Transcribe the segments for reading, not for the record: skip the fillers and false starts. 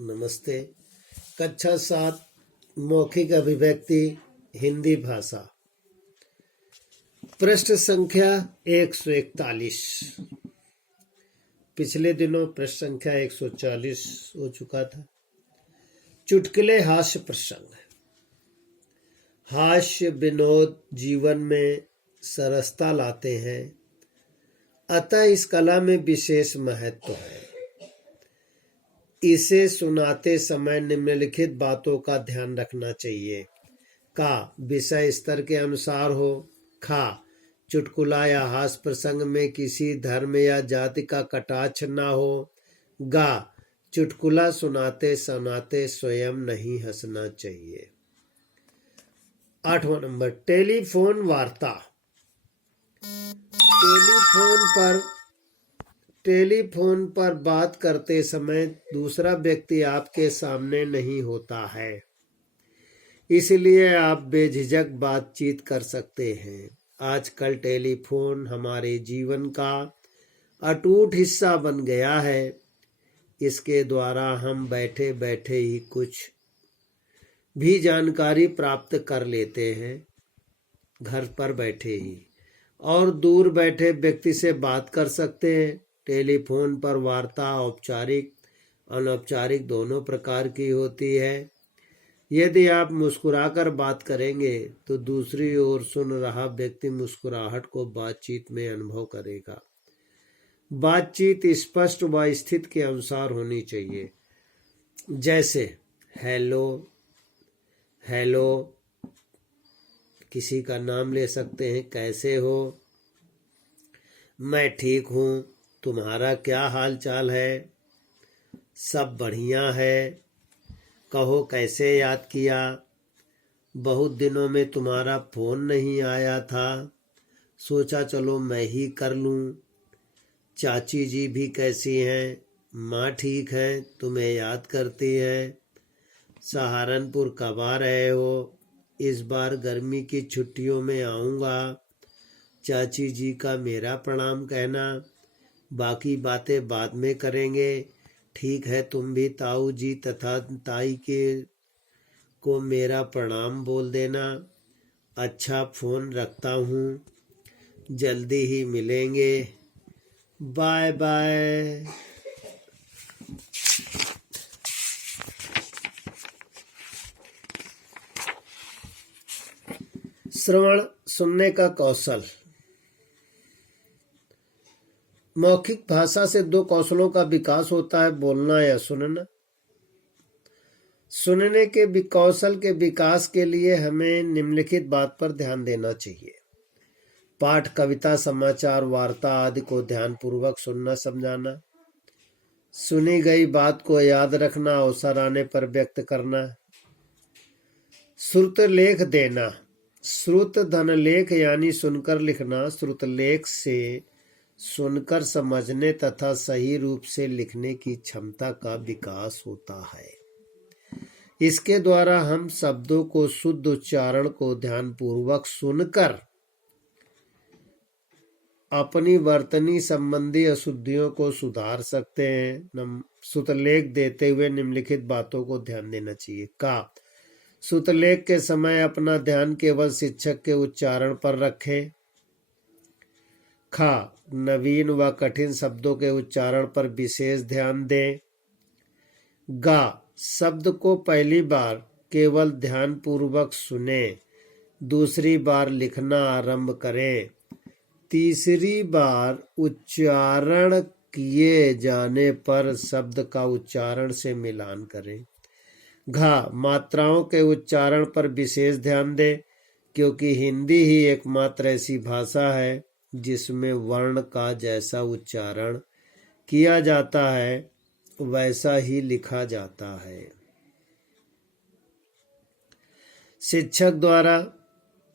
नमस्ते। कक्षा 7 मौखिक अभिव्यक्ति हिंदी भाषा, पृष्ठ संख्या 141। पिछले दिनों पृष्ठ संख्या 140 हो चुका था। चुटकुले हास्य प्रसंग। हास्य विनोद जीवन में सरसता लाते हैं, अतः इस कला में विशेष महत्व है। इसे सुनाते समय निम्नलिखित बातों का ध्यान रखना चाहिए। का, विषय स्तर के अनुसार हो। खा, चुटकुला या हास्य प्रसंग में किसी धर्म या जाति का कटाक्ष न हो। गा, चुटकुला सुनाते सुनाते स्वयं नहीं हंसना चाहिए। 8वां नंबर, टेलीफोन वार्ता। टेलीफोन पर बात करते समय दूसरा व्यक्ति आपके सामने नहीं होता है, इसलिए आप बेझिझक बातचीत कर सकते हैं। आजकल टेलीफोन हमारे जीवन का अटूट हिस्सा बन गया है। इसके द्वारा हम बैठे बैठे ही कुछ भी जानकारी प्राप्त कर लेते हैं, घर पर बैठे ही, और दूर बैठे व्यक्ति से बात कर सकते हैं। टेलीफोन पर वार्ता औपचारिक अनौपचारिक दोनों प्रकार की होती है। यदि आप मुस्कुराकर बात करेंगे तो दूसरी ओर सुन रहा व्यक्ति मुस्कुराहट को बातचीत में अनुभव करेगा। बातचीत स्पष्ट व स्थिति के अनुसार होनी चाहिए, जैसे हेलो हेलो, किसी का नाम ले सकते हैं, कैसे हो, मैं ठीक हूँ, तुम्हारा क्या हाल चाल है, सब बढ़िया है, कहो कैसे याद किया, बहुत दिनों में तुम्हारा फोन नहीं आया था, सोचा चलो मैं ही कर लूँ, चाची जी भी कैसी हैं, माँ ठीक है, तुम्हें याद करती है, सहारनपुर कब आ रहे हो, इस बार गर्मी की छुट्टियों में आऊँगा, चाची जी का मेरा प्रणाम कहना, बाकी बातें बाद में करेंगे, ठीक है, तुम भी ताऊ जी तथा ताई के को मेरा प्रणाम बोल देना, अच्छा फोन रखता हूँ, जल्दी ही मिलेंगे, बाय बाय। श्रवण सुनने का कौशल। मौखिक भाषा से 2 कौशलों का विकास होता है, बोलना या सुनना। सुनने के कौशल के विकास के लिए हमें निम्नलिखित बात पर ध्यान देना चाहिए। पाठ, कविता, समाचार, वार्ता आदि को ध्यानपूर्वक सुनना समझाना, सुनी गई बात को याद रखना, अवसर आने पर व्यक्त करना। श्रुत लेख देना। श्रुत धन लेख यानी सुनकर लिखना। श्रुत लेख से सुनकर समझने तथा सही रूप से लिखने की क्षमता का विकास होता है। इसके द्वारा हम शब्दों को शुद्ध उच्चारण को ध्यानपूर्वक सुनकर अपनी वर्तनी संबंधी अशुद्धियों को सुधार सकते हैं। श्रुतलेख देते हुए निम्नलिखित बातों को ध्यान देना चाहिए। का, श्रुतलेख के समय अपना ध्यान केवल शिक्षक के उच्चारण पर रखें। खा, नवीन व कठिन शब्दों के उच्चारण पर विशेष ध्यान दें। गा, शब्द को पहली बार केवल ध्यानपूर्वक सुने, दूसरी बार लिखना आरंभ करें, तीसरी बार उच्चारण किए जाने पर शब्द का उच्चारण से मिलान करें। घा, मात्राओं के उच्चारण पर विशेष ध्यान दें, क्योंकि हिंदी ही एकमात्र ऐसी भाषा है जिसमें वर्ण का जैसा उच्चारण किया जाता है वैसा ही लिखा जाता है। शिक्षक द्वारा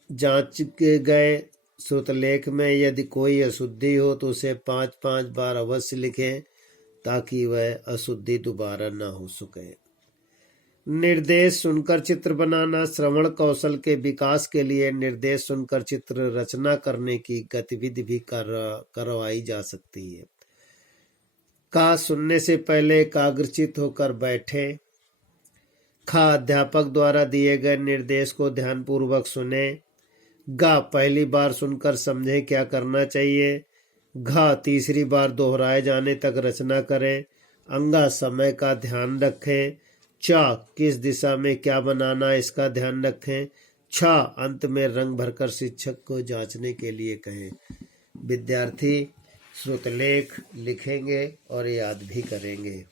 जांच के गए श्रुतलेख में यदि कोई अशुद्धि हो तो उसे 5-5 बार अवश्य लिखें, ताकि वह अशुद्धि दोबारा न हो सके। निर्देश सुनकर चित्र बनाना। श्रवण कौशल के विकास के लिए निर्देश सुनकर चित्र रचना करने की गतिविधि भी करवाई जा सकती है। का सुनने से पहले एकाग्रचित होकर बैठे। खा अध्यापक द्वारा दिए गए निर्देश को ध्यानपूर्वक सुने। गा पहली बार सुनकर समझे क्या करना चाहिए। घा तीसरी बार दोहराए जाने तक रचना करें। अंगा समय का ध्यान रखें। चा किस दिशा में क्या बनाना इसका ध्यान रखें। छा अंत में रंग भरकर शिक्षक को जांचने के लिए कहें। विद्यार्थी श्रुतलेख लिखेंगे और याद भी करेंगे।